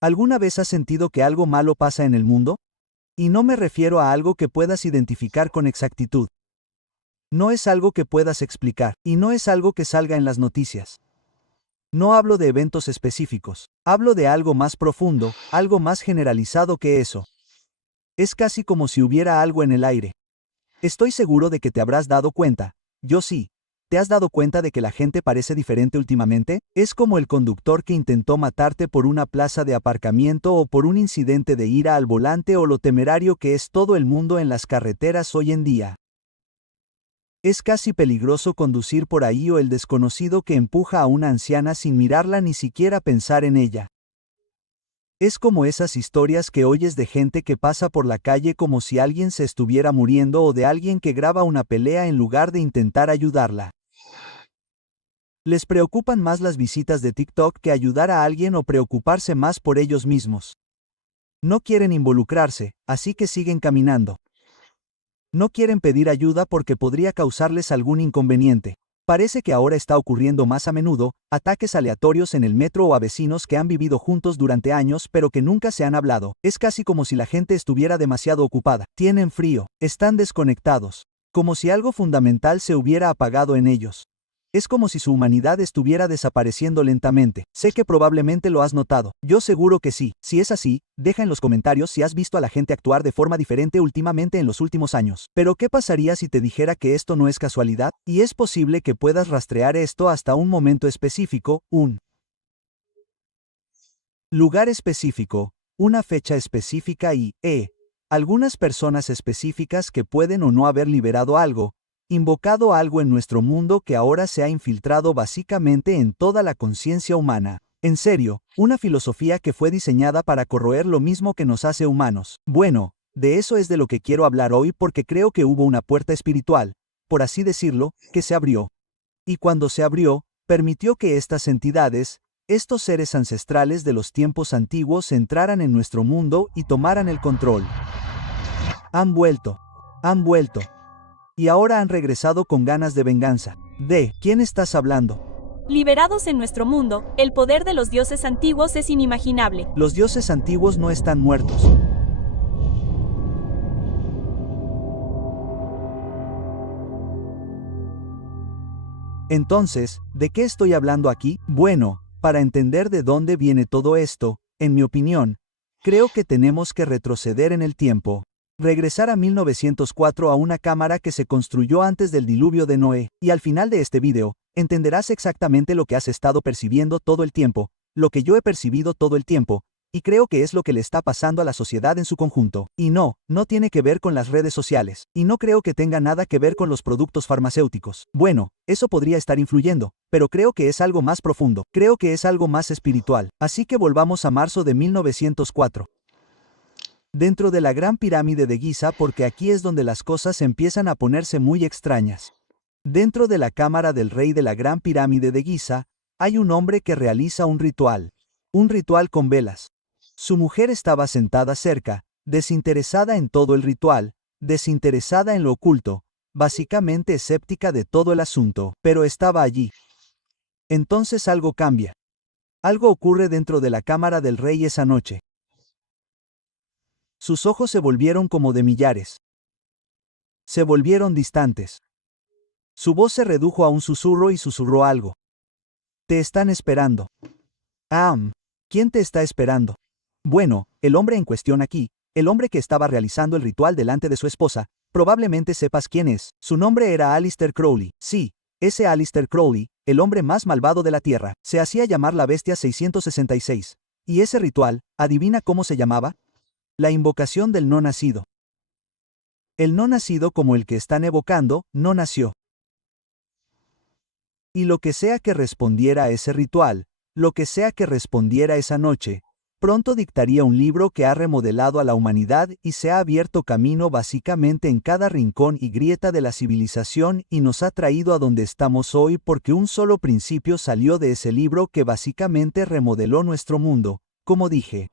¿Alguna vez has sentido que algo malo pasa en el mundo? Y no me refiero a algo que puedas identificar con exactitud. No es algo que puedas explicar, y no es algo que salga en las noticias. No hablo de eventos específicos, hablo de algo más profundo, algo más generalizado que eso. Es casi como si hubiera algo en el aire. Estoy seguro de que te habrás dado cuenta, yo sí. ¿Te has dado cuenta de que la gente parece diferente últimamente? Es como el conductor que intentó matarte por una plaza de aparcamiento o por un incidente de ira al volante o lo temerario que es todo el mundo en las carreteras hoy en día. Es casi peligroso conducir por ahí o el desconocido que empuja a una anciana sin mirarla ni siquiera pensar en ella. Es como esas historias que oyes de gente que pasa por la calle como si alguien se estuviera muriendo o de alguien que graba una pelea en lugar de intentar ayudarla. Les preocupan más las visitas de TikTok que ayudar a alguien o preocuparse más por ellos mismos. No quieren involucrarse, así que siguen caminando. No quieren pedir ayuda porque podría causarles algún inconveniente. Parece que ahora está ocurriendo más a menudo, ataques aleatorios en el metro o a vecinos que han vivido juntos durante años pero que nunca se han hablado. Es casi como si la gente estuviera demasiado ocupada. Tienen frío, están desconectados. Como si algo fundamental se hubiera apagado en ellos. Es como si su humanidad estuviera desapareciendo lentamente. Sé que probablemente lo has notado. Yo seguro que sí. Si es así, deja en los comentarios si has visto a la gente actuar de forma diferente últimamente en los últimos años. Pero ¿qué pasaría si te dijera que esto no es casualidad? Y es posible que puedas rastrear esto hasta un momento específico, un lugar específico, una fecha específica y, algunas personas específicas que pueden o no haber liberado algo, invocado algo en nuestro mundo que ahora se ha infiltrado básicamente en toda la conciencia humana. En serio, una filosofía que fue diseñada para corroer lo mismo que nos hace humanos. Bueno, de eso es de lo que quiero hablar hoy porque creo que hubo una puerta espiritual, por así decirlo, que se abrió. Y cuando se abrió, permitió que estas entidades, estos seres ancestrales de los tiempos antiguos entraran en nuestro mundo y tomaran el control. Han vuelto. Han vuelto. Y ahora han regresado con ganas de venganza. ¿De quién estás hablando? Liberados en nuestro mundo, el poder de los dioses antiguos es inimaginable. Los dioses antiguos no están muertos. Entonces, ¿de qué estoy hablando aquí? Bueno, para entender de dónde viene todo esto, en mi opinión, creo que tenemos que retroceder en el tiempo. Regresar a 1904 a una cámara que se construyó antes del diluvio de Noé, y al final de este video, entenderás exactamente lo que has estado percibiendo todo el tiempo, lo que yo he percibido todo el tiempo, y creo que es lo que le está pasando a la sociedad en su conjunto. Y no tiene que ver con las redes sociales, y no creo que tenga nada que ver con los productos farmacéuticos. Bueno, eso podría estar influyendo, pero creo que es algo más profundo, creo que es algo más espiritual. Así que volvamos a marzo de 1904. Dentro de la Gran Pirámide de Giza porque aquí es donde las cosas empiezan a ponerse muy extrañas. Dentro de la cámara del rey de la Gran Pirámide de Giza, hay un hombre que realiza un ritual con velas. Su mujer estaba sentada cerca, desinteresada en todo el ritual, desinteresada en lo oculto, básicamente escéptica de todo el asunto, pero estaba allí. Entonces algo cambia. Algo ocurre dentro de la cámara del rey esa noche. Sus ojos se volvieron como de millares. Se volvieron distantes. Su voz se redujo a un susurro y susurró algo. Te están esperando. ¿Quién te está esperando? Bueno, el hombre en cuestión aquí, el hombre que estaba realizando el ritual delante de su esposa, probablemente sepas quién es. Su nombre era Aleister Crowley. Sí, ese Aleister Crowley, el hombre más malvado de la Tierra, se hacía llamar la Bestia 666. Y ese ritual, ¿adivina cómo se llamaba? La invocación del no nacido. El no nacido como el que están evocando, no nació. Y lo que sea que respondiera a ese ritual, lo que sea que respondiera esa noche, pronto dictaría un libro que ha remodelado a la humanidad y se ha abierto camino básicamente en cada rincón y grieta de la civilización y nos ha traído a donde estamos hoy porque un solo principio salió de ese libro que básicamente remodeló nuestro mundo, como dije.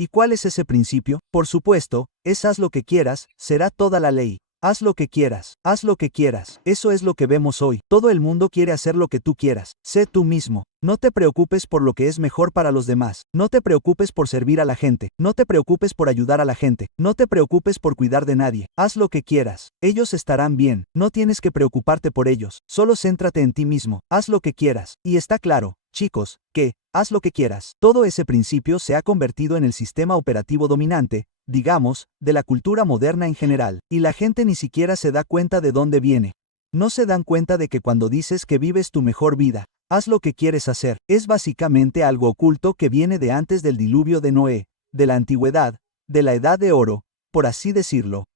¿Y cuál es ese principio? Por supuesto, es haz lo que quieras, será toda la ley. Haz lo que quieras, haz lo que quieras. Eso es lo que vemos hoy. Todo el mundo quiere hacer lo que tú quieras. Sé tú mismo. No te preocupes por lo que es mejor para los demás. No te preocupes por servir a la gente. No te preocupes por ayudar a la gente. No te preocupes por cuidar de nadie. Haz lo que quieras. Ellos estarán bien. No tienes que preocuparte por ellos. Solo céntrate en ti mismo. Haz lo que quieras. Y está claro, chicos, que, haz lo que quieras. Todo ese principio se ha convertido en el sistema operativo dominante, digamos, de la cultura moderna en general, y la gente ni siquiera se da cuenta de dónde viene. No se dan cuenta de que cuando dices que vives tu mejor vida, haz lo que quieres hacer, es básicamente algo oculto que viene de antes del diluvio de Noé, de la antigüedad, de la edad de oro, por así decirlo.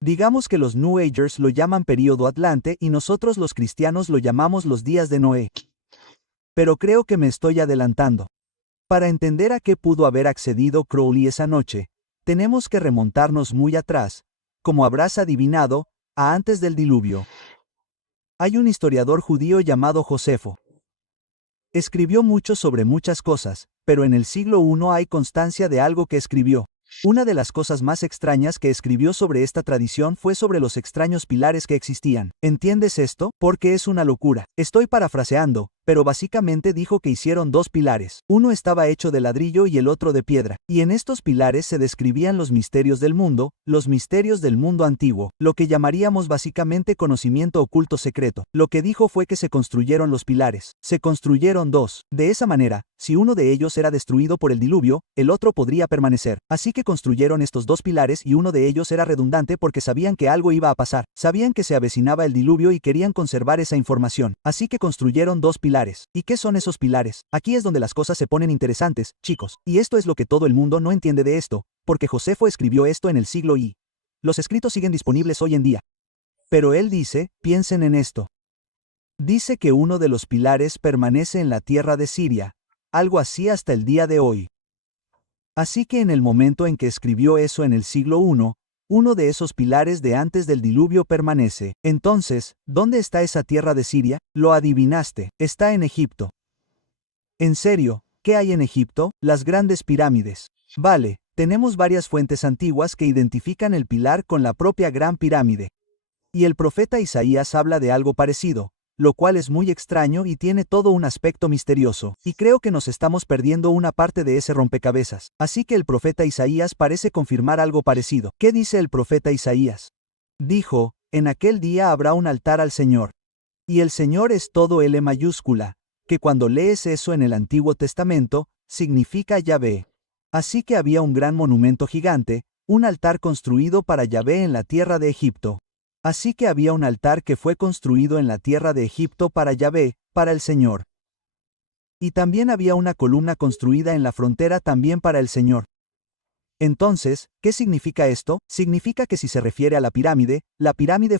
Digamos que los New Agers lo llaman período Atlante y nosotros los cristianos lo llamamos los días de Noé. Pero creo que me estoy adelantando. Para entender a qué pudo haber accedido Crowley esa noche, tenemos que remontarnos muy atrás, como habrás adivinado, a antes del diluvio. Hay un historiador judío llamado Josefo. Escribió mucho sobre muchas cosas, pero en el siglo I hay constancia de algo que escribió. Una de las cosas más extrañas que escribió sobre esta tradición fue sobre los extraños pilares que existían. ¿Entiendes esto? Porque es una locura. Estoy parafraseando, pero básicamente dijo que hicieron dos pilares. Uno estaba hecho de ladrillo y el otro de piedra, y en estos pilares se describían los misterios del mundo antiguo, lo que llamaríamos básicamente conocimiento oculto secreto. Lo que dijo fue que se construyeron los pilares. Se construyeron dos. De esa manera, si uno de ellos era destruido por el diluvio, el otro podría permanecer. Así que construyeron estos dos pilares y uno de ellos era redundante porque sabían que algo iba a pasar. Sabían que se avecinaba el diluvio y querían conservar esa información. Así que construyeron dos pilares. ¿Y qué son esos pilares? Aquí es donde las cosas se ponen interesantes, chicos, y esto es lo que todo el mundo no entiende de esto, porque Josefo escribió esto en el siglo I. Los escritos siguen disponibles hoy en día. Pero él dice, piensen en esto. Dice que uno de los pilares permanece en la tierra de Siria, algo así hasta el día de hoy. Así que en el momento en que escribió eso en el siglo I, uno de esos pilares de antes del diluvio permanece. Entonces, ¿dónde está esa tierra de Siria? Lo adivinaste, está en Egipto. En serio, ¿qué hay en Egipto? Las grandes pirámides. Vale, tenemos varias fuentes antiguas que identifican el pilar con la propia Gran Pirámide. Y el profeta Isaías habla de algo parecido, lo cual es muy extraño y tiene todo un aspecto misterioso, y creo que nos estamos perdiendo una parte de ese rompecabezas. Así que el profeta Isaías parece confirmar algo parecido. ¿Qué dice el profeta Isaías? Dijo, en aquel día habrá un altar al Señor. Y el Señor es todo L mayúscula, que cuando lees eso en el Antiguo Testamento, significa Yahvé. Así que había un gran monumento gigante, un altar construido para Yahvé en la tierra de Egipto. Así que había un altar que fue construido en la tierra de Egipto para Yahvé, para el Señor. Y también había una columna construida en la frontera también para el Señor. Entonces, ¿qué significa esto? Significa que si se refiere a la pirámide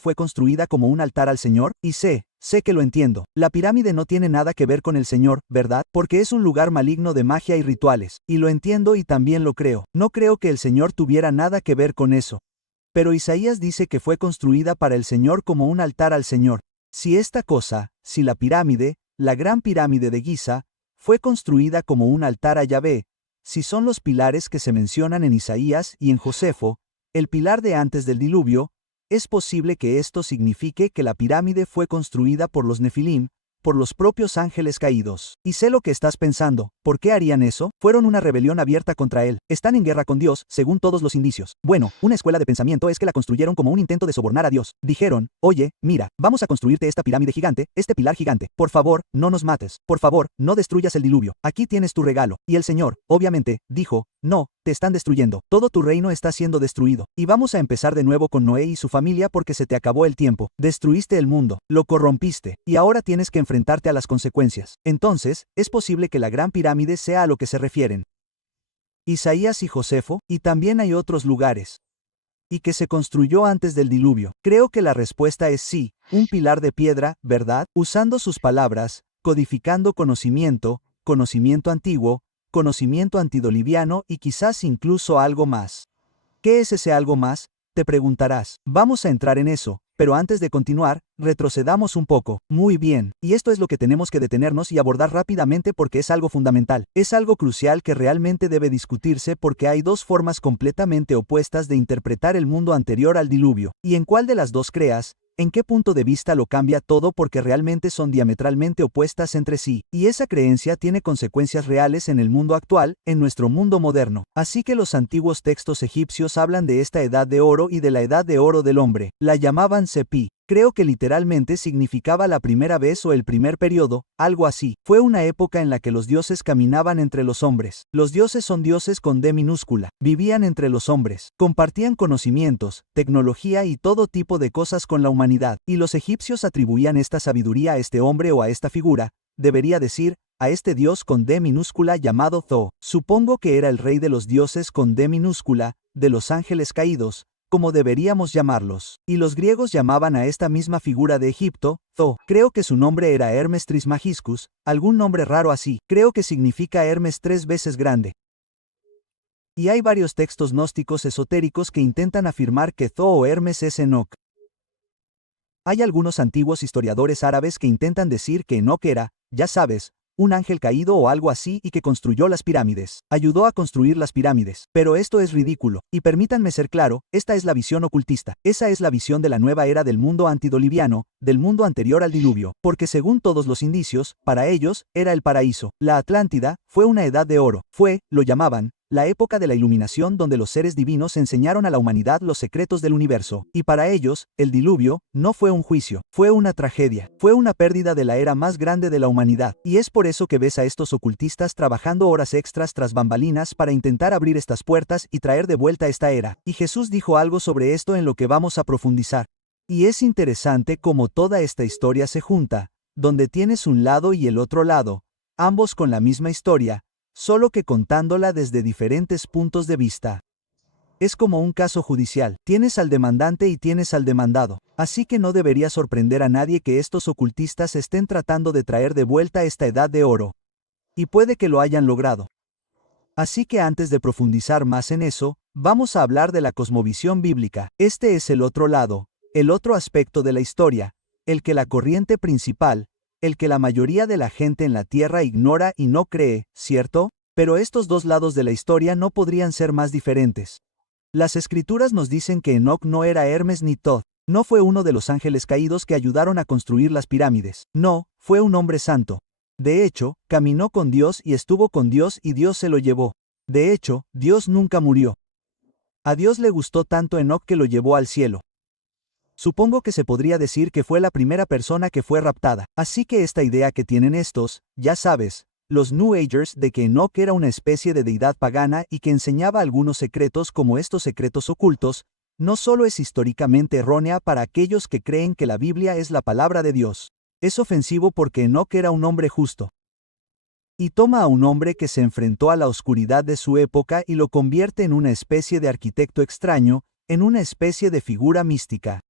fue construida como un altar al Señor, y sé que lo entiendo. La pirámide no tiene nada que ver con el Señor, ¿verdad? Porque es un lugar maligno de magia y rituales, y lo entiendo y también lo creo. No creo que el Señor tuviera nada que ver con eso. Pero Isaías dice que fue construida para el Señor como un altar al Señor. Si la pirámide, la gran pirámide de Giza, fue construida como un altar a Yahvé, si son los pilares que se mencionan en Isaías y en Josefo, el pilar de antes del diluvio, es posible que esto signifique que la pirámide fue construida por los Nefilim, por los propios ángeles caídos. Y sé lo que estás pensando, ¿por qué harían eso? Fueron una rebelión abierta contra él, están en guerra con Dios, según todos los indicios. Bueno, una escuela de pensamiento es que la construyeron como un intento de sobornar a Dios. Dijeron, oye, mira, vamos a construirte esta pirámide gigante, este pilar gigante. Por favor, no nos mates. Por favor, no destruyas el diluvio. Aquí tienes tu regalo. Y el Señor, obviamente, dijo, no, te están destruyendo. Todo tu reino está siendo destruido. Y vamos a empezar de nuevo con Noé y su familia porque se te acabó el tiempo. Destruiste el mundo, lo corrompiste, y ahora tienes que enfrentarte a las consecuencias. Entonces, es posible que la gran pirámide sea a lo que se refieren Isaías y Josefo, y también hay otros lugares. Y que se construyó antes del diluvio. Creo que la respuesta es sí, un pilar de piedra, ¿verdad? Usando sus palabras, codificando conocimiento antiguo, conocimiento antidoliviano y quizás incluso algo más. ¿Qué es ese algo más? Te preguntarás. Vamos a entrar en eso, Pero antes de continuar, retrocedamos un poco. Muy bien, y esto es lo que tenemos que detenernos y abordar rápidamente porque es algo fundamental. Es algo crucial que realmente debe discutirse porque hay dos formas completamente opuestas de interpretar el mundo anterior al diluvio. ¿Y en cuál de las dos creas? ¿En qué punto de vista lo cambia todo porque realmente son diametralmente opuestas entre sí? Y esa creencia tiene consecuencias reales en el mundo actual, en nuestro mundo moderno. Así que los antiguos textos egipcios hablan de esta edad de oro y de la edad de oro del hombre. La llamaban Sepi. Creo que literalmente significaba la primera vez o el primer periodo, algo así. Fue una época en la que los dioses caminaban entre los hombres. Los dioses son dioses con D minúscula. Vivían entre los hombres. Compartían conocimientos, tecnología y todo tipo de cosas con la humanidad. Y los egipcios atribuían esta sabiduría a este hombre o a esta figura, debería decir, a este dios con D minúscula llamado Tho. Supongo que era el rey de los dioses con D minúscula, de los ángeles caídos, como deberíamos llamarlos. Y los griegos llamaban a esta misma figura de Egipto, Tho. Creo que su nombre era Hermes Trismegistus, algún nombre raro así. Creo que significa Hermes 3 veces grande. Y hay varios textos gnósticos esotéricos que intentan afirmar que Tho o Hermes es Enoc. Hay algunos antiguos historiadores árabes que intentan decir que Enoc era, ya sabes, un ángel caído o algo así y que construyó las pirámides. Ayudó a construir las pirámides. Pero esto es ridículo. Y permítanme ser claro, esta es la visión ocultista. Esa es la visión de la nueva era del mundo antidoliviano, del mundo anterior al diluvio. Porque según todos los indicios, para ellos, era el paraíso. La Atlántida fue una edad de oro. Fue, lo llamaban, la época de la iluminación donde los seres divinos enseñaron a la humanidad los secretos del universo. Y para ellos, el diluvio no fue un juicio, fue una tragedia, fue una pérdida de la era más grande de la humanidad. Y es por eso que ves a estos ocultistas trabajando horas extras tras bambalinas para intentar abrir estas puertas y traer de vuelta esta era. Y Jesús dijo algo sobre esto en lo que vamos a profundizar. Y es interesante cómo toda esta historia se junta, donde tienes un lado y el otro lado, ambos con la misma historia, solo que contándola desde diferentes puntos de vista. Es como un caso judicial, tienes al demandante y tienes al demandado, así que no debería sorprender a nadie que estos ocultistas estén tratando de traer de vuelta esta edad de oro. Y puede que lo hayan logrado. Así que antes de profundizar más en eso, vamos a hablar de la cosmovisión bíblica. Este es el otro lado, el otro aspecto de la historia, el que la corriente principal, el que la mayoría de la gente en la Tierra ignora y no cree, ¿cierto? Pero estos dos lados de la historia no podrían ser más diferentes. Las escrituras nos dicen que Enoc no era Hermes ni Thoth, no fue uno de los ángeles caídos que ayudaron a construir las pirámides, no, fue un hombre santo. De hecho, caminó con Dios y estuvo con Dios y Dios se lo llevó. De hecho, Dios nunca murió. A Dios le gustó tanto Enoc que lo llevó al cielo. Supongo que se podría decir que fue la primera persona que fue raptada. Así que esta idea que tienen estos, ya sabes, los New Agers de que Enoc era una especie de deidad pagana y que enseñaba algunos secretos como estos secretos ocultos, no solo es históricamente errónea para aquellos que creen que la Biblia es la palabra de Dios. Es ofensivo porque Enoc era un hombre justo. Y toma a un hombre que se enfrentó a la oscuridad de su época y lo convierte en una especie de arquitecto extraño, en una especie de figura mística.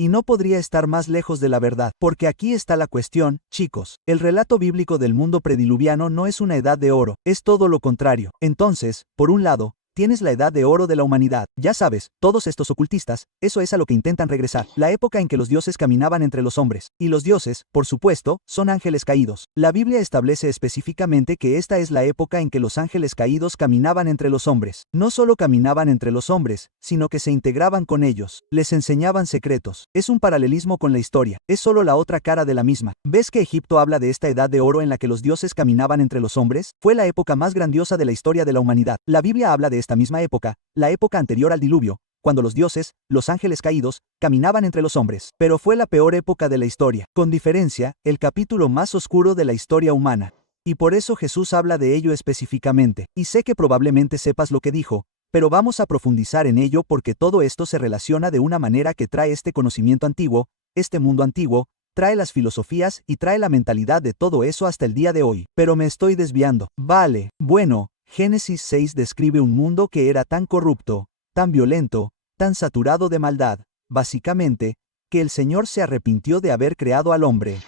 Y no podría estar más lejos de la verdad, porque aquí está la cuestión, chicos. El relato bíblico del mundo prediluviano no es una edad de oro, es todo lo contrario. Entonces, por un lado, tienes la edad de oro de la humanidad. Ya sabes, todos estos ocultistas, eso es a lo que intentan regresar. La época en que los dioses caminaban entre los hombres. Y los dioses, por supuesto, son ángeles caídos. La Biblia establece específicamente que esta es la época en que los ángeles caídos caminaban entre los hombres. No solo caminaban entre los hombres, sino que se integraban con ellos. Les enseñaban secretos. Es un paralelismo con la historia. Es solo la otra cara de la misma. ¿Ves que Egipto habla de esta edad de oro en la que los dioses caminaban entre los hombres? Fue la época más grandiosa de la historia de la humanidad. La Biblia habla de esta misma época, la época anterior al diluvio, cuando los dioses, los ángeles caídos, caminaban entre los hombres. Pero fue la peor época de la historia, con diferencia, el capítulo más oscuro de la historia humana. Y por eso Jesús habla de ello específicamente. Y sé que probablemente sepas lo que dijo, pero vamos a profundizar en ello porque todo esto se relaciona de una manera que trae este conocimiento antiguo, este mundo antiguo, trae las filosofías y trae la mentalidad de todo eso hasta el día de hoy. Pero me estoy desviando. Vale, bueno. Génesis 6 describe un mundo que era tan corrupto, tan violento, tan saturado de maldad, básicamente, que el Señor se arrepintió de haber creado al hombre.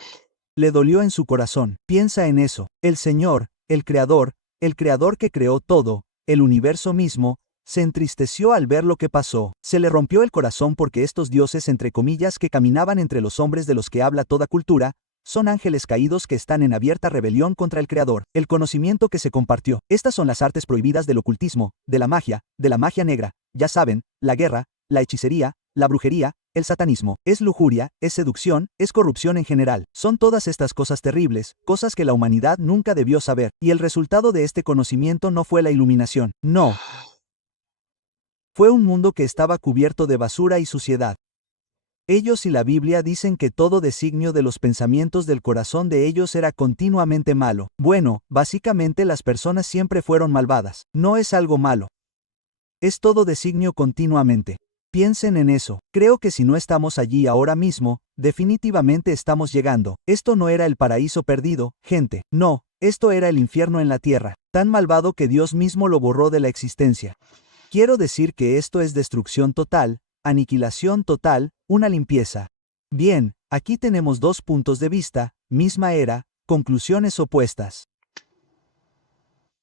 Le dolió en su corazón. Piensa en eso. El Señor, el Creador que creó todo, el universo mismo, Se entristeció al ver lo que pasó. Se le rompió el corazón porque estos dioses entre comillas que caminaban entre los hombres de los que habla toda cultura, son ángeles caídos que están en abierta rebelión contra el Creador. El conocimiento que se compartió. Estas son las artes prohibidas del ocultismo, de la magia negra, ya saben, la guerra, la hechicería, la brujería, el satanismo. Es lujuria, es seducción, es corrupción en general. Son todas estas cosas terribles, cosas que la humanidad nunca debió saber. Y el resultado de este conocimiento no fue la iluminación. No. Fue un mundo que estaba cubierto de basura y suciedad. Ellos y la Biblia dicen que todo designio de los pensamientos del corazón de ellos era continuamente malo. Bueno, básicamente las personas siempre fueron malvadas. No es algo malo. Es todo designio continuamente. Piensen en eso. Creo que si no estamos allí ahora mismo, definitivamente estamos llegando. Esto no era el paraíso perdido, gente. No, esto era el infierno en la tierra. Tan malvado que Dios mismo lo borró de la existencia. Quiero decir que esto es destrucción total, aniquilación total, una limpieza. Bien, aquí tenemos dos puntos de vista, misma era, conclusiones opuestas.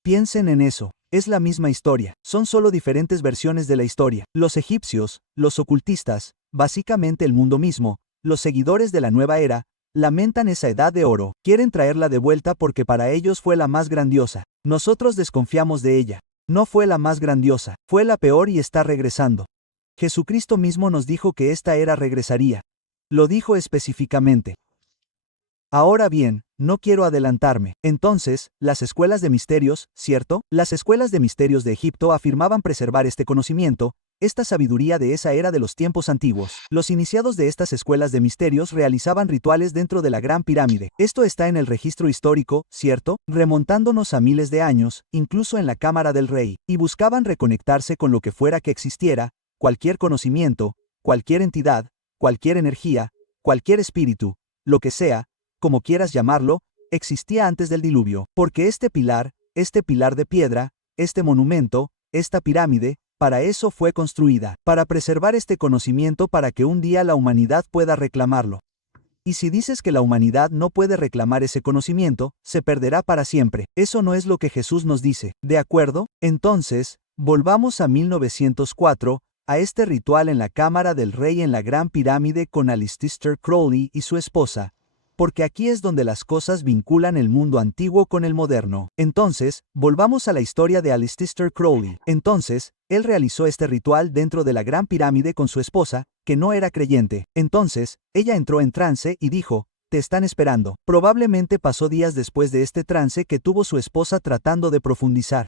Piensen en eso, es la misma historia, son solo diferentes versiones de la historia. Los egipcios, los ocultistas, básicamente el mundo mismo, los seguidores de la nueva era, lamentan esa edad de oro, quieren traerla de vuelta porque para ellos fue la más grandiosa. Nosotros desconfiamos de ella. No fue la más grandiosa, fue la peor y está regresando. Jesucristo mismo nos dijo que esta era regresaría. Lo dijo específicamente. Ahora bien, no quiero adelantarme. Entonces, las escuelas de misterios, ¿cierto? Las escuelas de misterios de Egipto afirmaban preservar este conocimiento, esta sabiduría de esa era de los tiempos antiguos. Los iniciados de estas escuelas de misterios realizaban rituales dentro de la Gran Pirámide. Esto está en el registro histórico, ¿cierto? Remontándonos a miles de años, incluso en la Cámara del Rey, y buscaban reconectarse con lo que fuera que existiera, cualquier conocimiento, cualquier entidad, cualquier energía, cualquier espíritu, lo que sea, como quieras llamarlo, existía antes del diluvio, porque este pilar de piedra, este monumento, esta pirámide, para eso fue construida, para preservar este conocimiento para que un día la humanidad pueda reclamarlo. Y si dices que la humanidad no puede reclamar ese conocimiento, se perderá para siempre. Eso no es lo que Jesús nos dice, ¿de acuerdo? Entonces, volvamos a 1904, a este ritual en la Cámara del Rey en la Gran Pirámide con Aleister Crowley y su esposa, porque aquí es donde las cosas vinculan el mundo antiguo con el moderno. Entonces, volvamos a la historia de Aleister Crowley. Entonces, él realizó este ritual dentro de la Gran Pirámide con su esposa, que no era creyente. Entonces, ella entró en trance y dijo, te están esperando. Probablemente pasó días después de este trance que tuvo su esposa tratando de profundizar.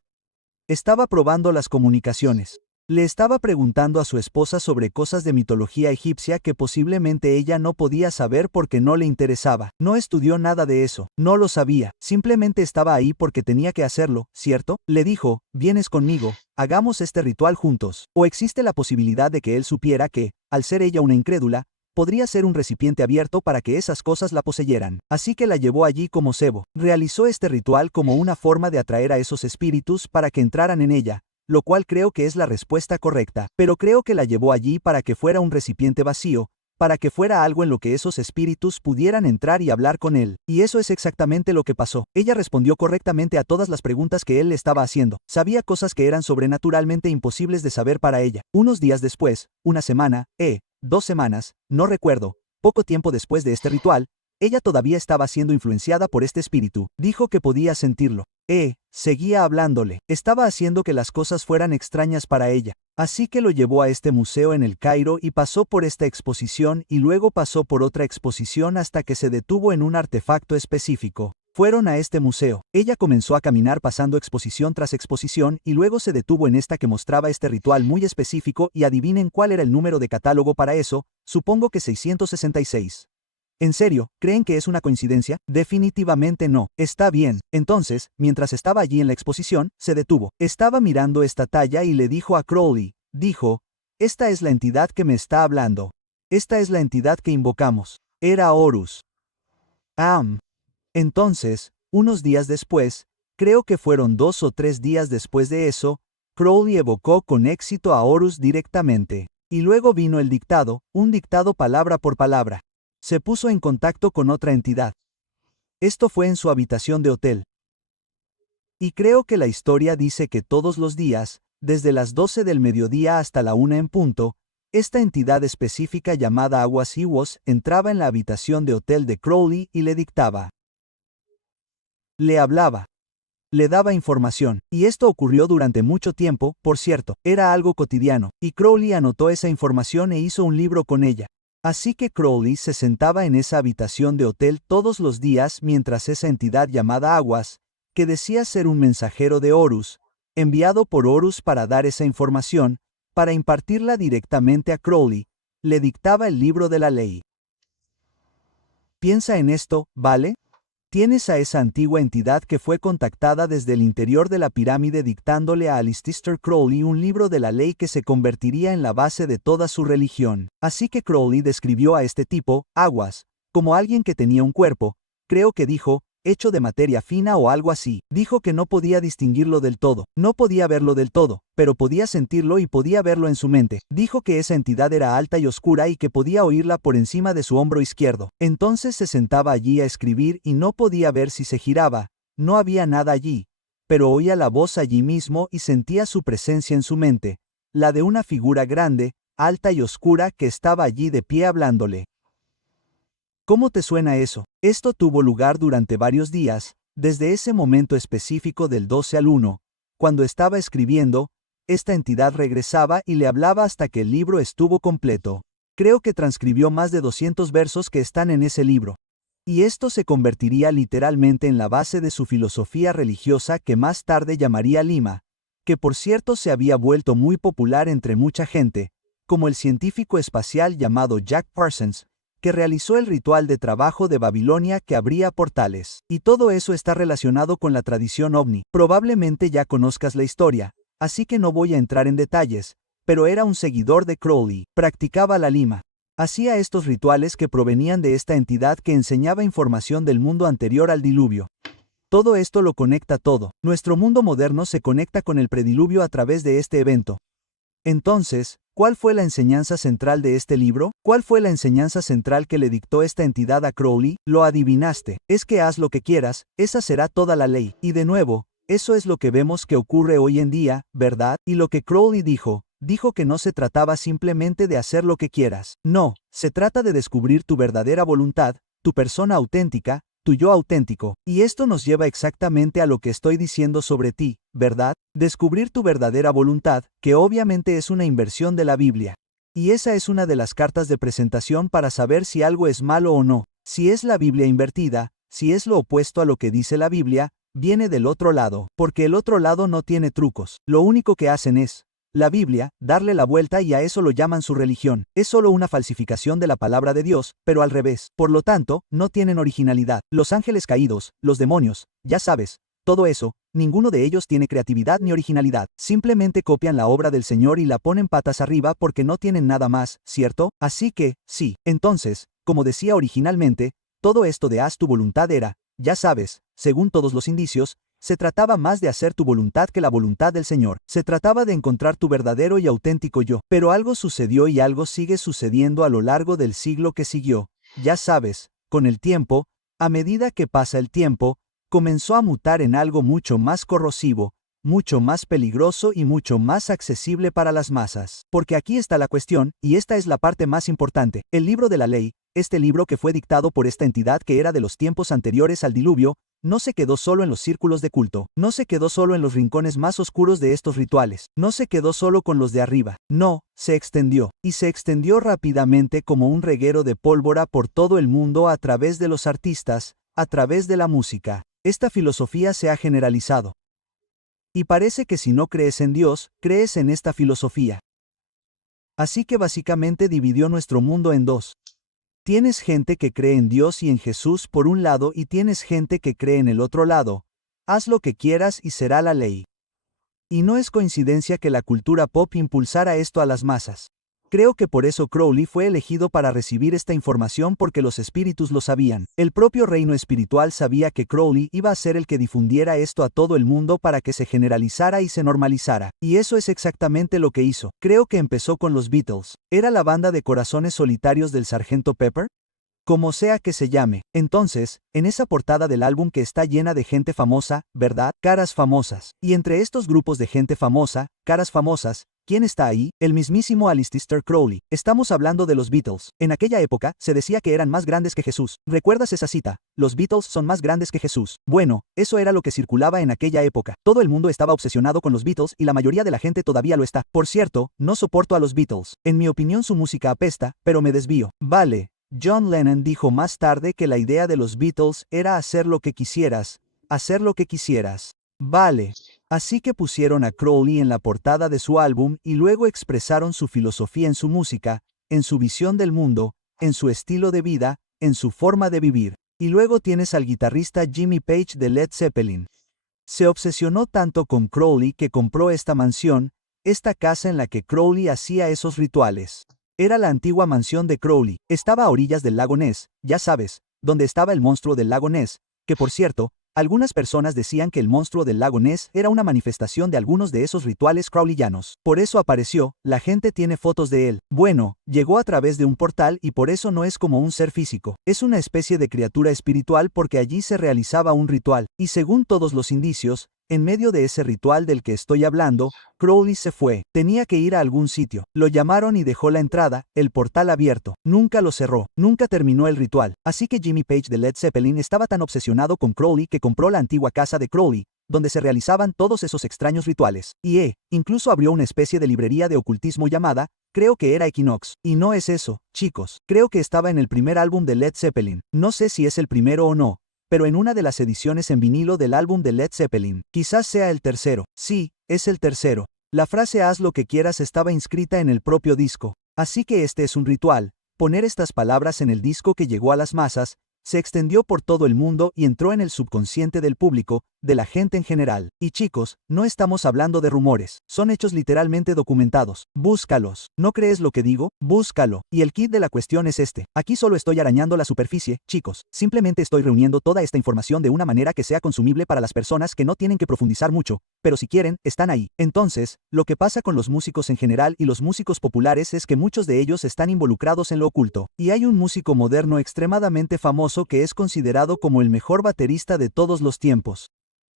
Estaba probando las comunicaciones. Le estaba preguntando a su esposa sobre cosas de mitología egipcia que posiblemente ella no podía saber porque no le interesaba. No estudió nada de eso, no lo sabía, simplemente estaba ahí porque tenía que hacerlo, ¿cierto? Le dijo, vienes conmigo, hagamos este ritual juntos. O existe la posibilidad de que él supiera que, al ser ella una incrédula, podría ser un recipiente abierto para que esas cosas la poseyeran. Así que la llevó allí como cebo. Realizó este ritual como una forma de atraer a esos espíritus para que entraran en ella, lo cual creo que es la respuesta correcta, pero creo que la llevó allí para que fuera un recipiente vacío, para que fuera algo en lo que esos espíritus pudieran entrar y hablar con él. Y eso es exactamente lo que pasó. Ella respondió correctamente a todas las preguntas que él le estaba haciendo. Sabía cosas que eran sobrenaturalmente imposibles de saber para ella. Unos días después, una semana, 2 semanas, no recuerdo, poco tiempo después de este ritual, ella todavía estaba siendo influenciada por este espíritu. Dijo que podía sentirlo. Seguía hablándole. Estaba haciendo que las cosas fueran extrañas para ella. Así que lo llevó a este museo en el Cairo y pasó por esta exposición y luego pasó por otra exposición hasta que se detuvo en un artefacto específico. Fueron a este museo. Ella comenzó a caminar pasando exposición tras exposición y luego se detuvo en esta que mostraba este ritual muy específico y adivinen cuál era el número de catálogo para eso, supongo que 666. ¿En serio, creen que es una coincidencia? Definitivamente no. Está bien. Entonces, mientras estaba allí en la exposición, se detuvo. Estaba mirando esta talla y le dijo a Crowley, dijo, esta es la entidad que me está hablando. Esta es la entidad que invocamos. Era Horus. Entonces, unos días después, creo que fueron 2 o 3 días después de eso, Crowley evocó con éxito a Horus directamente. Y luego vino el dictado, un dictado palabra por palabra. Se puso en contacto con otra entidad. Esto fue en su habitación de hotel. Y creo que la historia dice que todos los días, desde las 12 del mediodía hasta la 1 en punto, esta entidad específica llamada Aguas Iwos entraba en la habitación de hotel de Crowley y le dictaba. Le hablaba. Le daba información, y esto ocurrió durante mucho tiempo, por cierto, era algo cotidiano, y Crowley anotó esa información e hizo un libro con ella. Así que Crowley se sentaba en esa habitación de hotel todos los días mientras esa entidad llamada Aguas, que decía ser un mensajero de Horus, enviado por Horus para dar esa información, para impartirla directamente a Crowley, le dictaba el libro de la ley. Piensa en esto, ¿vale? Tienes a esa antigua entidad que fue contactada desde el interior de la pirámide dictándole a Aleister Crowley un libro de la ley que se convertiría en la base de toda su religión. Así que Crowley describió a este tipo, Aguas, como alguien que tenía un cuerpo, creo que dijo, hecho de materia fina o algo así. Dijo que no podía distinguirlo del todo, no podía verlo del todo, pero podía sentirlo y podía verlo en su mente. Dijo que esa entidad era alta y oscura y que podía oírla por encima de su hombro izquierdo. Entonces se sentaba allí a escribir y no podía ver si se giraba, no había nada allí, pero oía la voz allí mismo y sentía su presencia en su mente, la de una figura grande, alta y oscura que estaba allí de pie hablándole. ¿Cómo te suena eso? Esto tuvo lugar durante varios días, desde ese momento específico del 12 al 1, cuando estaba escribiendo, esta entidad regresaba y le hablaba hasta que el libro estuvo completo. Creo que transcribió más de 200 versos que están en ese libro. Y esto se convertiría literalmente en la base de su filosofía religiosa que más tarde llamaría Lima, que por cierto se había vuelto muy popular entre mucha gente, como el científico espacial llamado Jack Parsons, que realizó el ritual de trabajo de Babilonia que abría portales. Y todo eso está relacionado con la tradición ovni. Probablemente ya conozcas la historia, así que no voy a entrar en detalles, pero era un seguidor de Crowley, practicaba la lima. Hacía estos rituales que provenían de esta entidad que enseñaba información del mundo anterior al diluvio. Todo esto lo conecta todo. Nuestro mundo moderno se conecta con el prediluvio a través de este evento. Entonces, ¿cuál fue la enseñanza central de este libro? ¿Cuál fue la enseñanza central que le dictó esta entidad a Crowley? Lo adivinaste. Es que haz lo que quieras, esa será toda la ley. Y de nuevo, eso es lo que vemos que ocurre hoy en día, ¿verdad? Y lo que Crowley dijo que no se trataba simplemente de hacer lo que quieras. No, se trata de descubrir tu verdadera voluntad, tu persona auténtica, tu yo auténtico. Y esto nos lleva exactamente a lo que estoy diciendo sobre ti, ¿verdad? Descubrir tu verdadera voluntad, que obviamente es una inversión de la Biblia. Y esa es una de las cartas de presentación para saber si algo es malo o no. Si es la Biblia invertida, si es lo opuesto a lo que dice la Biblia, viene del otro lado, porque el otro lado no tiene trucos. Lo único que hacen es, la Biblia, darle la vuelta y a eso lo llaman su religión. Es solo una falsificación de la palabra de Dios, pero al revés. Por lo tanto, no tienen originalidad. Los ángeles caídos, los demonios, ya sabes, todo eso, ninguno de ellos tiene creatividad ni originalidad. Simplemente copian la obra del Señor y la ponen patas arriba porque no tienen nada más, ¿cierto? Así que, sí. Entonces, como decía originalmente, todo esto de haz tu voluntad era, ya sabes, según todos los indicios, se trataba más de hacer tu voluntad que la voluntad del Señor. Se trataba de encontrar tu verdadero y auténtico yo. Pero algo sucedió y algo sigue sucediendo a lo largo del siglo que siguió. Ya sabes, con el tiempo, a medida que pasa el tiempo, comenzó a mutar en algo mucho más corrosivo, mucho más peligroso y mucho más accesible para las masas. Porque aquí está la cuestión, y esta es la parte más importante. El libro de la ley, este libro que fue dictado por esta entidad que era de los tiempos anteriores al diluvio, no se quedó solo en los círculos de culto, no se quedó solo en los rincones más oscuros de estos rituales, no se quedó solo con los de arriba, no, se extendió, y se extendió rápidamente como un reguero de pólvora por todo el mundo a través de los artistas, a través de la música. Esta filosofía se ha generalizado. Y parece que si no crees en Dios, crees en esta filosofía. Así que básicamente dividió nuestro mundo en dos. Tienes gente que cree en Dios y en Jesús por un lado y tienes gente que cree en el otro lado. Haz lo que quieras y será la ley. Y no es coincidencia que la cultura pop impulsara esto a las masas. Creo que por eso Crowley fue elegido para recibir esta información porque los espíritus lo sabían. El propio reino espiritual sabía que Crowley iba a ser el que difundiera esto a todo el mundo para que se generalizara y se normalizara. Y eso es exactamente lo que hizo. Creo que empezó con los Beatles. ¿Era la banda de corazones solitarios del Sargento Pepper? Como sea que se llame. Entonces, en esa portada del álbum que está llena de gente famosa, ¿verdad? Caras famosas. Y entre estos grupos de gente famosa, caras famosas, ¿quién está ahí? El mismísimo Aleister Crowley. Estamos hablando de los Beatles. En aquella época, se decía que eran más grandes que Jesús. ¿Recuerdas esa cita? Los Beatles son más grandes que Jesús. Bueno, eso era lo que circulaba en aquella época. Todo el mundo estaba obsesionado con los Beatles y la mayoría de la gente todavía lo está. Por cierto, no soporto a los Beatles. En mi opinión su música apesta, pero me desvío. Vale. John Lennon dijo más tarde que la idea de los Beatles era hacer lo que quisieras. Hacer lo que quisieras. Vale. Así que pusieron a Crowley en la portada de su álbum y luego expresaron su filosofía en su música, en su visión del mundo, en su estilo de vida, en su forma de vivir. Y luego tienes al guitarrista Jimmy Page de Led Zeppelin. Se obsesionó tanto con Crowley que compró esta mansión, esta casa en la que Crowley hacía esos rituales. Era la antigua mansión de Crowley. Estaba a orillas del lago Ness, ya sabes, donde estaba el monstruo del lago Ness, que por cierto, algunas personas decían que el monstruo del lago Ness era una manifestación de algunos de esos rituales crowleyanos. Por eso apareció, la gente tiene fotos de él. Bueno, llegó a través de un portal y por eso no es como un ser físico. Es una especie de criatura espiritual porque allí se realizaba un ritual. Y según todos los indicios, en medio de ese ritual del que estoy hablando, Crowley se fue. Tenía que ir a algún sitio. Lo llamaron y dejó la entrada, el portal abierto. Nunca lo cerró. Nunca terminó el ritual. Así que Jimmy Page de Led Zeppelin estaba tan obsesionado con Crowley que compró la antigua casa de Crowley, donde se realizaban todos esos extraños rituales. Y incluso abrió una especie de librería de ocultismo llamada, creo que era Equinox. Y no es eso, chicos. Creo que estaba en el primer álbum de Led Zeppelin. No sé si es el primero o no, pero en una de las ediciones en vinilo del álbum de Led Zeppelin. Quizás sea el tercero. Sí, es el tercero. La frase haz lo que quieras estaba inscrita en el propio disco. Así que este es un ritual. Poner estas palabras en el disco que llegó a las masas, se extendió por todo el mundo y entró en el subconsciente del público, de la gente en general. Y chicos, no estamos hablando de rumores, son hechos literalmente documentados. Búscalos. ¿No crees lo que digo? Búscalo. Y el kit de la cuestión es este. Aquí solo estoy arañando la superficie, chicos. Simplemente estoy reuniendo toda esta información de una manera que sea consumible para las personas que no tienen que profundizar mucho, pero si quieren, están ahí. Entonces, lo que pasa con los músicos en general y los músicos populares es que muchos de ellos están involucrados en lo oculto. Y hay un músico moderno extremadamente famoso que es considerado como el mejor baterista de todos los tiempos.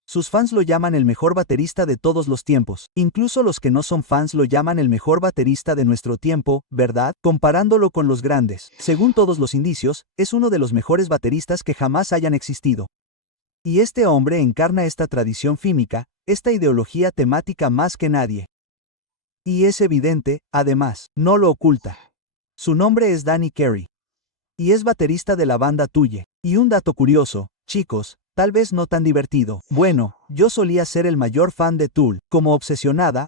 Sus fans lo llaman el mejor baterista de todos los tiempos. Incluso los que no son fans lo llaman el mejor baterista de nuestro tiempo, ¿verdad? Comparándolo con los grandes. Según todos los indicios, es uno de los mejores bateristas que jamás hayan existido. Y este hombre encarna esta tradición fílmica, esta ideología temática más que nadie. Y es evidente, además, no lo oculta. Su nombre es Danny Carey. Y es baterista de la banda Tulle. Y un dato curioso, chicos, tal vez no tan divertido. Bueno, yo solía ser el mayor fan de Tool. Como obsesionada.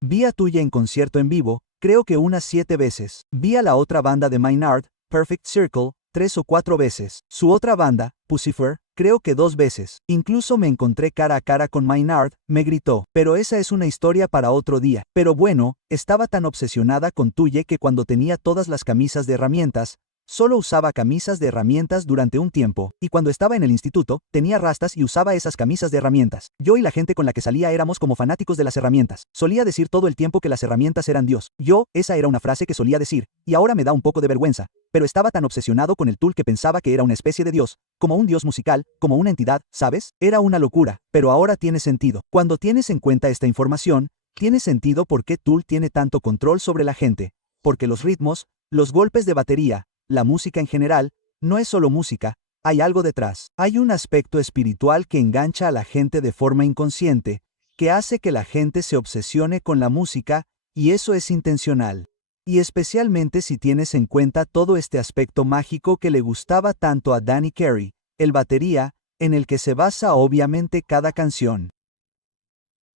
Vi a Tulle en concierto en vivo, creo que unas 7 veces. Vi a la otra banda de Maynard, Perfect Circle, 3 o 4 veces. Su otra banda, Puscifer, creo que 2 veces. Incluso me encontré cara a cara con Maynard, me gritó. Pero esa es una historia para otro día. Pero bueno, estaba tan obsesionada con Tulle que cuando tenía todas las camisas de herramientas, solo usaba camisas de herramientas durante un tiempo, y cuando estaba en el instituto, tenía rastas y usaba esas camisas de herramientas. Yo y la gente con la que salía éramos como fanáticos de las herramientas. Solía decir todo el tiempo que las herramientas eran Dios. Esa era una frase que solía decir, y ahora me da un poco de vergüenza, pero estaba tan obsesionado con el Tool que pensaba que era una especie de Dios, como un Dios musical, como una entidad, ¿sabes? Era una locura, pero ahora tiene sentido. Cuando tienes en cuenta esta información, tiene sentido por qué Tool tiene tanto control sobre la gente, porque los ritmos, los golpes de batería, la música en general, no es solo música, hay algo detrás. Hay un aspecto espiritual que engancha a la gente de forma inconsciente, que hace que la gente se obsesione con la música, y eso es intencional. Y especialmente si tienes en cuenta todo este aspecto mágico que le gustaba tanto a Danny Carey, el batería, en el que se basa obviamente cada canción.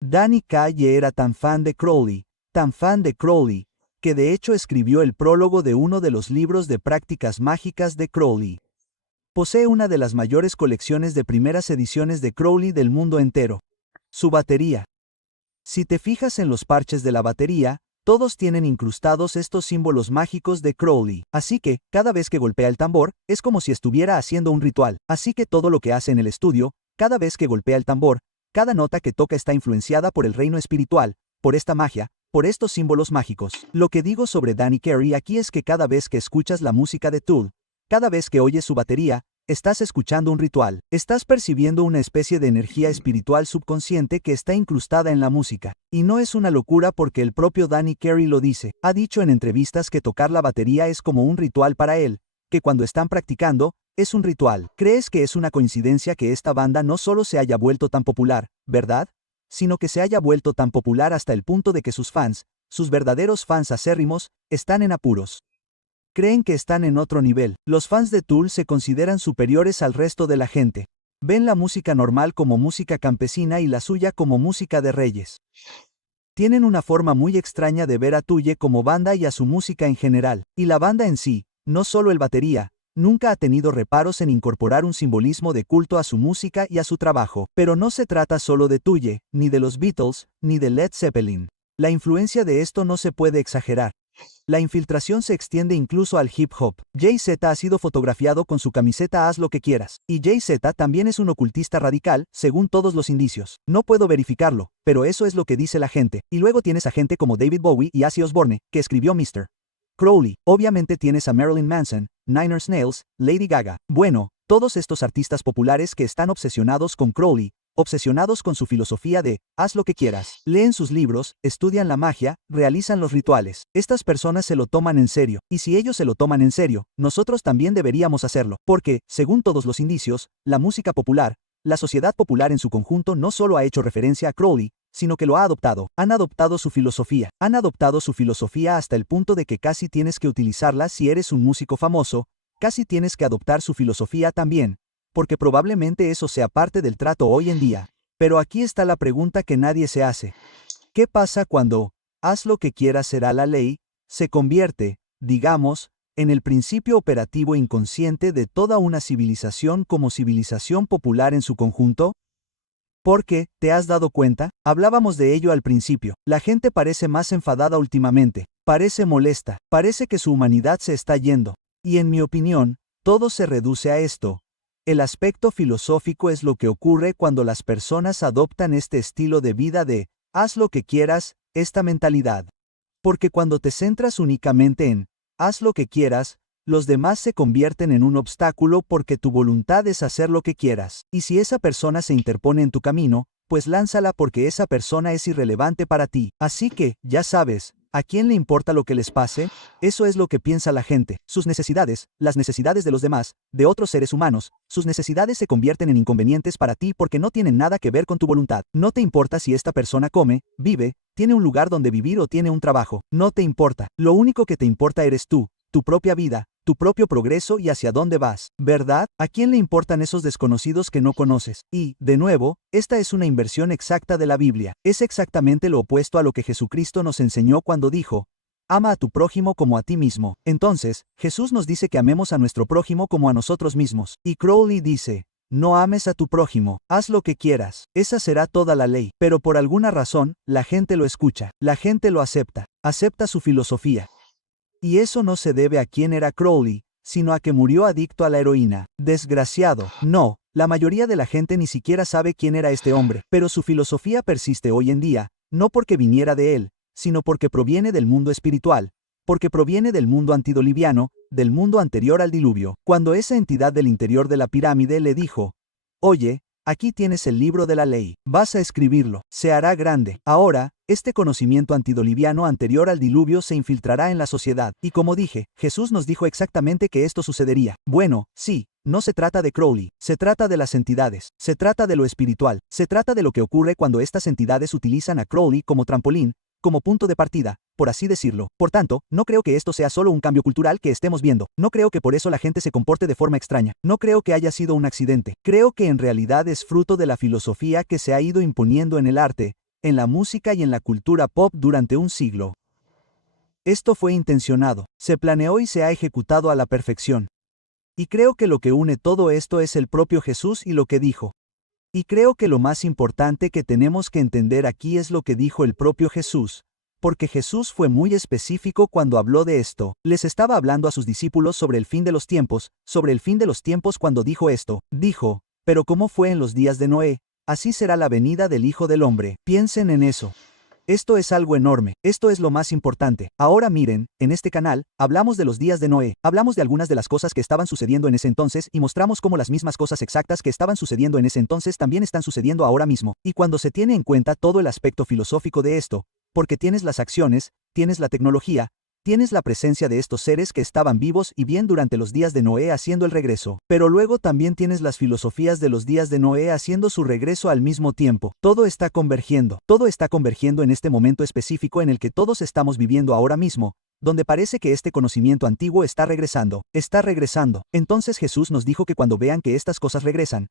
Danny Kaye era tan fan de Crowley, que de hecho escribió el prólogo de uno de los libros de prácticas mágicas de Crowley. Posee una de las mayores colecciones de primeras ediciones de Crowley del mundo entero. Su batería. Si te fijas en los parches de la batería, todos tienen incrustados estos símbolos mágicos de Crowley. Así que, cada vez que golpea el tambor, es como si estuviera haciendo un ritual. Así que todo lo que hace en el estudio, cada vez que golpea el tambor, cada nota que toca está influenciada por el reino espiritual, por esta magia, por estos símbolos mágicos. Lo que digo sobre Danny Carey aquí es que cada vez que escuchas la música de Tool, cada vez que oyes su batería, estás escuchando un ritual. Estás percibiendo una especie de energía espiritual subconsciente que está incrustada en la música. Y no es una locura porque el propio Danny Carey lo dice. Ha dicho en entrevistas que tocar la batería es como un ritual para él, que cuando están practicando, es un ritual. ¿Crees que es una coincidencia que esta banda no solo se haya vuelto tan popular, verdad? Sino que se haya vuelto tan popular hasta el punto de que sus fans, sus verdaderos fans acérrimos, están en apuros. Creen que están en otro nivel. Los fans de Tool se consideran superiores al resto de la gente. Ven la música normal como música campesina y la suya como música de reyes. Tienen una forma muy extraña de ver a Tulle como banda y a su música en general. Y la banda en sí, no solo el batería, nunca ha tenido reparos en incorporar un simbolismo de culto a su música y a su trabajo. Pero no se trata solo de Tulle, ni de los Beatles, ni de Led Zeppelin. La influencia de esto no se puede exagerar. La infiltración se extiende incluso al hip hop. Jay-Z ha sido fotografiado con su camiseta Haz lo que quieras. Y Jay-Z también es un ocultista radical, según todos los indicios. No puedo verificarlo, pero eso es lo que dice la gente. Y luego tienes a gente como David Bowie y Ozzy Osbourne, que escribió Mr. Crowley. Obviamente tienes a Marilyn Manson, Nine Inch Nails, Lady Gaga. Bueno, todos estos artistas populares que están obsesionados con Crowley, obsesionados con su filosofía de, haz lo que quieras. Leen sus libros, estudian la magia, realizan los rituales. Estas personas se lo toman en serio, y si ellos se lo toman en serio, nosotros también deberíamos hacerlo, porque, según todos los indicios, la música popular, la sociedad popular en su conjunto no solo ha hecho referencia a Crowley, sino que lo ha adoptado. Han adoptado su filosofía. Han adoptado su filosofía hasta el punto de que casi tienes que utilizarla si eres un músico famoso, casi tienes que adoptar su filosofía también, porque probablemente eso sea parte del trato hoy en día. Pero aquí está la pregunta que nadie se hace. ¿Qué pasa cuando, haz lo que quieras será la ley, se convierte, digamos, en el principio operativo inconsciente de toda una civilización como civilización popular en su conjunto? Porque, ¿te has dado cuenta? Hablábamos de ello al principio. La gente parece más enfadada últimamente, parece molesta, parece que su humanidad se está yendo. Y en mi opinión, todo se reduce a esto. El aspecto filosófico es lo que ocurre cuando las personas adoptan este estilo de vida de, haz lo que quieras, esta mentalidad. Porque cuando te centras únicamente en, haz lo que quieras, los demás se convierten en un obstáculo porque tu voluntad es hacer lo que quieras. Y si esa persona se interpone en tu camino, pues lánzala porque esa persona es irrelevante para ti. Así que, ya sabes, ¿a quién le importa lo que les pase? Eso es lo que piensa la gente. Sus necesidades, las necesidades de los demás, de otros seres humanos, sus necesidades se convierten en inconvenientes para ti porque no tienen nada que ver con tu voluntad. No te importa si esta persona come, vive, tiene un lugar donde vivir o tiene un trabajo. No te importa. Lo único que te importa eres tú, tu propia vida, tu propio progreso y hacia dónde vas, ¿verdad? ¿A quién le importan esos desconocidos que no conoces? Y, de nuevo, esta es una inversión exacta de la Biblia. Es exactamente lo opuesto a lo que Jesucristo nos enseñó cuando dijo, ama a tu prójimo como a ti mismo. Entonces, Jesús nos dice que amemos a nuestro prójimo como a nosotros mismos. Y Crowley dice, no ames a tu prójimo, haz lo que quieras. Esa será toda la ley. Pero por alguna razón, la gente lo escucha, la gente lo acepta, acepta su filosofía. Y eso no se debe a quién era Crowley, sino a que murió adicto a la heroína. Desgraciado. No, la mayoría de la gente ni siquiera sabe quién era este hombre, pero su filosofía persiste hoy en día, no porque viniera de él, sino porque proviene del mundo espiritual, porque proviene del mundo antediluviano, del mundo anterior al diluvio. Cuando esa entidad del interior de la pirámide le dijo, oye, aquí tienes el libro de la ley, vas a escribirlo, se hará grande. Ahora, este conocimiento antediluviano anterior al diluvio se infiltrará en la sociedad, y como dije, Jesús nos dijo exactamente que esto sucedería. Bueno, sí, no se trata de Crowley, se trata de las entidades, se trata de lo espiritual, se trata de lo que ocurre cuando estas entidades utilizan a Crowley como trampolín, como punto de partida, por así decirlo. Por tanto, no creo que esto sea solo un cambio cultural que estemos viendo. No creo que por eso la gente se comporte de forma extraña. No creo que haya sido un accidente. Creo que en realidad es fruto de la filosofía que se ha ido imponiendo en el arte, en la música y en la cultura pop durante un siglo. Esto fue intencionado, se planeó y se ha ejecutado a la perfección. Y creo que lo que une todo esto es el propio Jesús y lo que dijo. Y creo que lo más importante que tenemos que entender aquí es lo que dijo el propio Jesús, porque Jesús fue muy específico cuando habló de esto. Les estaba hablando a sus discípulos sobre el fin de los tiempos, cuando dijo esto. Dijo, pero como fue en los días de Noé, así será la venida del Hijo del Hombre. Piensen en eso. Esto es algo enorme, esto es lo más importante. Ahora miren, en este canal, hablamos de los días de Noé, hablamos de algunas de las cosas que estaban sucediendo en ese entonces y mostramos cómo las mismas cosas exactas que estaban sucediendo en ese entonces también están sucediendo ahora mismo. Y cuando se tiene en cuenta todo el aspecto filosófico de esto, porque tienes las acciones, tienes la tecnología, tienes la presencia de estos seres que estaban vivos y bien durante los días de Noé haciendo el regreso, pero luego también tienes las filosofías de los días de Noé haciendo su regreso al mismo tiempo. Todo está convergiendo en este momento específico en el que todos estamos viviendo ahora mismo, donde parece que este conocimiento antiguo está regresando. Entonces Jesús nos dijo que cuando vean que estas cosas regresan,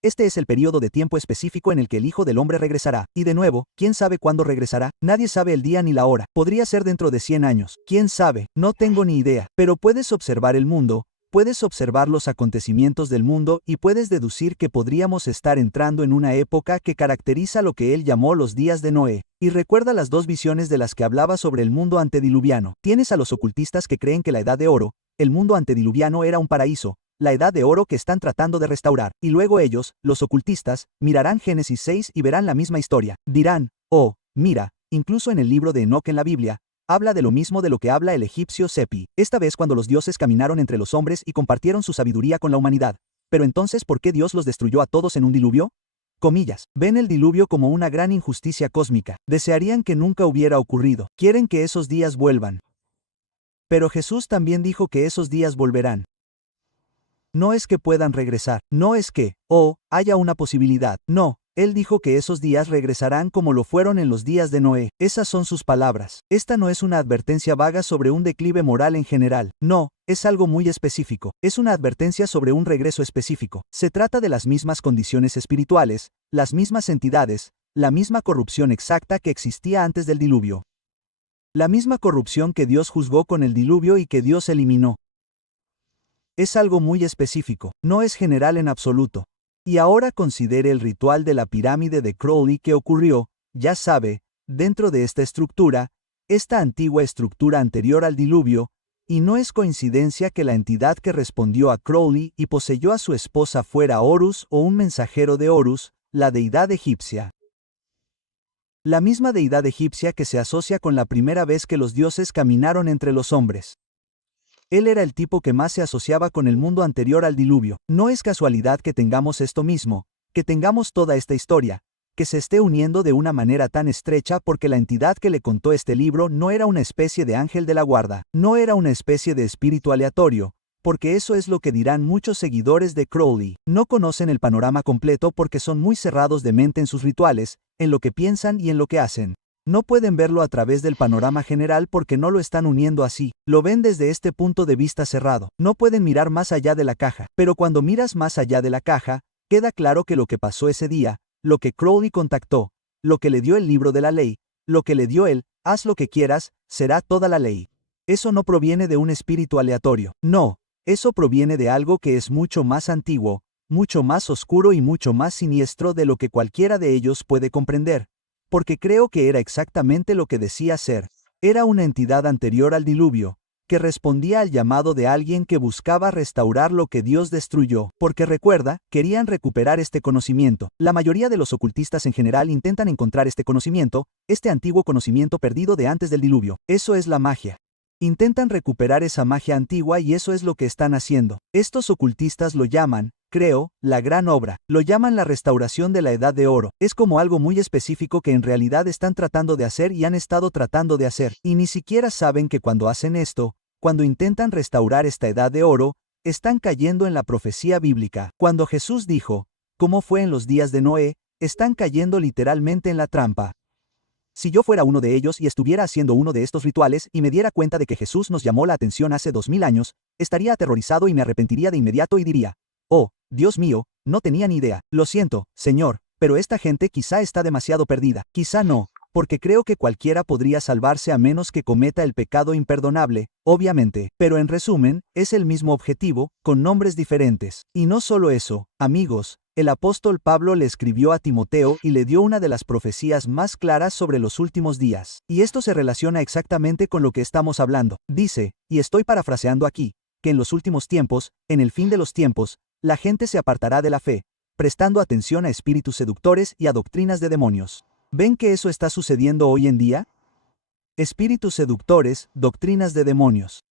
este es el periodo de tiempo específico en el que el Hijo del Hombre regresará. Y de nuevo, ¿quién sabe cuándo regresará? Nadie sabe el día ni la hora. Podría ser dentro de 100 años. ¿Quién sabe? No tengo ni idea. Pero puedes observar el mundo, puedes observar los acontecimientos del mundo y puedes deducir que podríamos estar entrando en una época que caracteriza lo que él llamó los días de Noé. Y recuerda las dos visiones de las que hablaba sobre el mundo antediluviano. Tienes a los ocultistas que creen que la edad de oro, el mundo antediluviano era un paraíso, la edad de oro que están tratando de restaurar. Y luego ellos, los ocultistas, mirarán Génesis 6 y verán la misma historia. Dirán, oh, mira, incluso en el libro de Enoc en la Biblia, habla de lo mismo de lo que habla el egipcio Sepi. Esta vez cuando los dioses caminaron entre los hombres y compartieron su sabiduría con la humanidad. Pero entonces, ¿por qué Dios los destruyó a todos en un diluvio? Comillas. Ven el diluvio como una gran injusticia cósmica. Desearían que nunca hubiera ocurrido. Quieren que esos días vuelvan. Pero Jesús también dijo que esos días volverán. No es que puedan regresar, no es que, haya una posibilidad, no, él dijo que esos días regresarán como lo fueron en los días de Noé. Esas son sus palabras. Esta no es una advertencia vaga sobre un declive moral en general, no, es algo muy específico, es una advertencia sobre un regreso específico. Se trata de las mismas condiciones espirituales, las mismas entidades, la misma corrupción exacta que existía antes del diluvio. La misma corrupción que Dios juzgó con el diluvio y que Dios eliminó. Es algo muy específico, no es general en absoluto. Y ahora considere el ritual de la pirámide de Crowley que ocurrió, ya sabe, dentro de esta estructura, esta antigua estructura anterior al diluvio, y no es coincidencia que la entidad que respondió a Crowley y poseyó a su esposa fuera Horus o un mensajero de Horus, la deidad egipcia. La misma deidad egipcia que se asocia con la primera vez que los dioses caminaron entre los hombres. Él era el tipo que más se asociaba con el mundo anterior al diluvio. No es casualidad que tengamos esto mismo, que tengamos toda esta historia, que se esté uniendo de una manera tan estrecha porque la entidad que le contó este libro no era una especie de ángel de la guarda, no era una especie de espíritu aleatorio, porque eso es lo que dirán muchos seguidores de Crowley. No conocen el panorama completo porque son muy cerrados de mente en sus rituales, en lo que piensan y en lo que hacen. No pueden verlo a través del panorama general porque no lo están uniendo así, lo ven desde este punto de vista cerrado, no pueden mirar más allá de la caja, pero cuando miras más allá de la caja, queda claro que lo que pasó ese día, lo que Crowley contactó, lo que le dio el libro de la ley, lo que le dio él, haz lo que quieras, será toda la ley. Eso no proviene de un espíritu aleatorio, no, eso proviene de algo que es mucho más antiguo, mucho más oscuro y mucho más siniestro de lo que cualquiera de ellos puede comprender. Porque creo que era exactamente lo que decía ser. Era una entidad anterior al diluvio, que respondía al llamado de alguien que buscaba restaurar lo que Dios destruyó. Porque recuerda, querían recuperar este conocimiento. La mayoría de los ocultistas en general intentan encontrar este conocimiento, este antiguo conocimiento perdido de antes del diluvio. Eso es la magia. Intentan recuperar esa magia antigua y eso es lo que están haciendo. Estos ocultistas lo llaman, creo, la gran obra. Lo llaman la restauración de la edad de oro. Es como algo muy específico que en realidad están tratando de hacer y han estado tratando de hacer. Y ni siquiera saben que cuando hacen esto, cuando intentan restaurar esta edad de oro, están cayendo en la profecía bíblica. Cuando Jesús dijo, como fue en los días de Noé, están cayendo literalmente en la trampa. Si yo fuera uno de ellos y estuviera haciendo uno de estos rituales y me diera cuenta de que Jesús nos llamó la atención hace 2000 años, estaría aterrorizado y me arrepentiría de inmediato y diría, oh, Dios mío, no tenía ni idea, lo siento, Señor, pero esta gente quizá está demasiado perdida, quizá no, porque creo que cualquiera podría salvarse a menos que cometa el pecado imperdonable, obviamente, pero en resumen, es el mismo objetivo, con nombres diferentes. Y no solo eso, amigos, el apóstol Pablo le escribió a Timoteo y le dio una de las profecías más claras sobre los últimos días. Y esto se relaciona exactamente con lo que estamos hablando. Dice, y estoy parafraseando aquí, que en los últimos tiempos, en el fin de los tiempos, la gente se apartará de la fe, prestando atención a espíritus seductores y a doctrinas de demonios. ¿Ven que eso está sucediendo hoy en día? Espíritus seductores, doctrinas de demonios.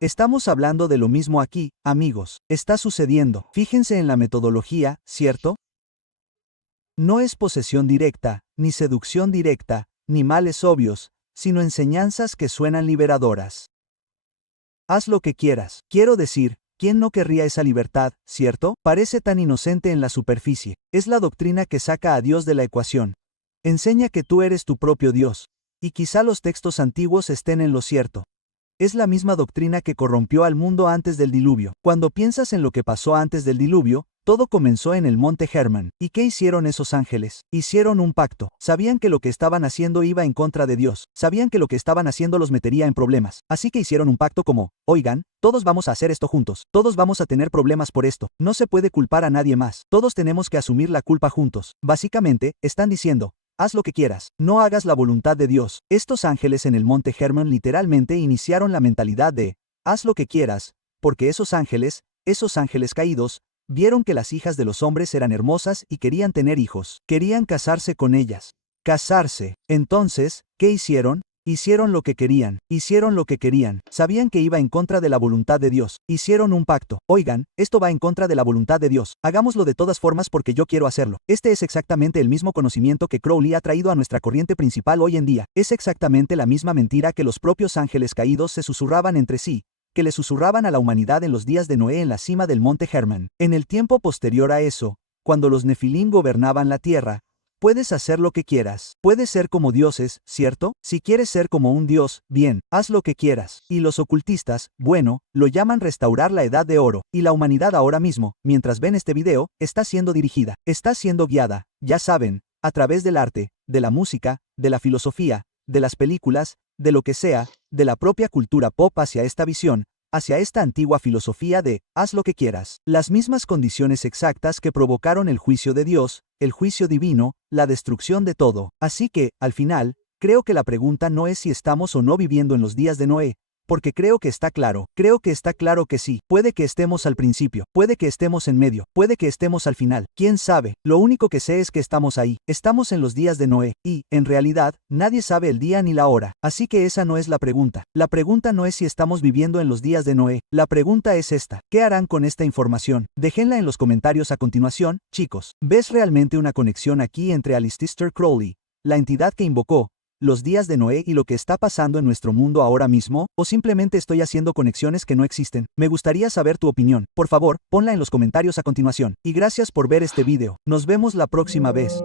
Estamos hablando de lo mismo aquí, amigos. Está sucediendo. Fíjense en la metodología, ¿cierto? No es posesión directa, ni seducción directa, ni males obvios, sino enseñanzas que suenan liberadoras. Haz lo que quieras. Quiero decir, ¿quién no querría esa libertad, cierto? Parece tan inocente en la superficie. Es la doctrina que saca a Dios de la ecuación. Enseña que tú eres tu propio Dios. Y quizá los textos antiguos estén en lo cierto. Es la misma doctrina que corrompió al mundo antes del diluvio. Cuando piensas en lo que pasó antes del diluvio, todo comenzó en el monte Hermón. ¿Y qué hicieron esos ángeles? Hicieron un pacto. Sabían que lo que estaban haciendo iba en contra de Dios. Sabían que lo que estaban haciendo los metería en problemas. Así que hicieron un pacto como, oigan, todos vamos a hacer esto juntos. Todos vamos a tener problemas por esto. No se puede culpar a nadie más. Todos tenemos que asumir la culpa juntos. Básicamente, están diciendo, haz lo que quieras, no hagas la voluntad de Dios. Estos ángeles en el monte Hermón literalmente iniciaron la mentalidad de, haz lo que quieras, porque esos ángeles caídos, vieron que las hijas de los hombres eran hermosas y querían tener hijos. Querían casarse con ellas. Casarse. Entonces, ¿qué hicieron? Hicieron lo que querían. Hicieron lo que querían. Sabían que iba en contra de la voluntad de Dios. Hicieron un pacto. Oigan, esto va en contra de la voluntad de Dios. Hagámoslo de todas formas porque yo quiero hacerlo. Este es exactamente el mismo conocimiento que Crowley ha traído a nuestra corriente principal hoy en día. Es exactamente la misma mentira que los propios ángeles caídos se susurraban entre sí, que le susurraban a la humanidad en los días de Noé en la cima del monte Hermón. En el tiempo posterior a eso, cuando los Nefilim gobernaban la tierra, puedes hacer lo que quieras. Puedes ser como dioses, ¿cierto? Si quieres ser como un dios, bien, haz lo que quieras. Y los ocultistas, bueno, lo llaman restaurar la edad de oro. Y la humanidad ahora mismo, mientras ven este video, está siendo dirigida, está siendo guiada, ya saben, a través del arte, de la música, de la filosofía, de las películas, de lo que sea, de la propia cultura pop hacia esta visión, hacia esta antigua filosofía de, haz lo que quieras. Las mismas condiciones exactas que provocaron el juicio de Dios, el juicio divino, la destrucción de todo. Así que, al final, creo que la pregunta no es si estamos o no viviendo en los días de Noé, porque creo que está claro que sí. Puede que estemos al principio, puede que estemos en medio, puede que estemos al final, quién sabe. Lo único que sé es que estamos ahí, estamos en los días de Noé, y, en realidad, nadie sabe el día ni la hora. Así que esa no es la pregunta. La pregunta no es si estamos viviendo en los días de Noé, la pregunta es esta: ¿qué harán con esta información? Déjenla en los comentarios a continuación, chicos. ¿Ves realmente una conexión aquí entre Aleister Crowley, la entidad que invocó los días de Noé y lo que está pasando en nuestro mundo ahora mismo, o simplemente estoy haciendo conexiones que no existen? Me gustaría saber tu opinión. Por favor, ponla en los comentarios a continuación. Y gracias por ver este video. Nos vemos la próxima vez.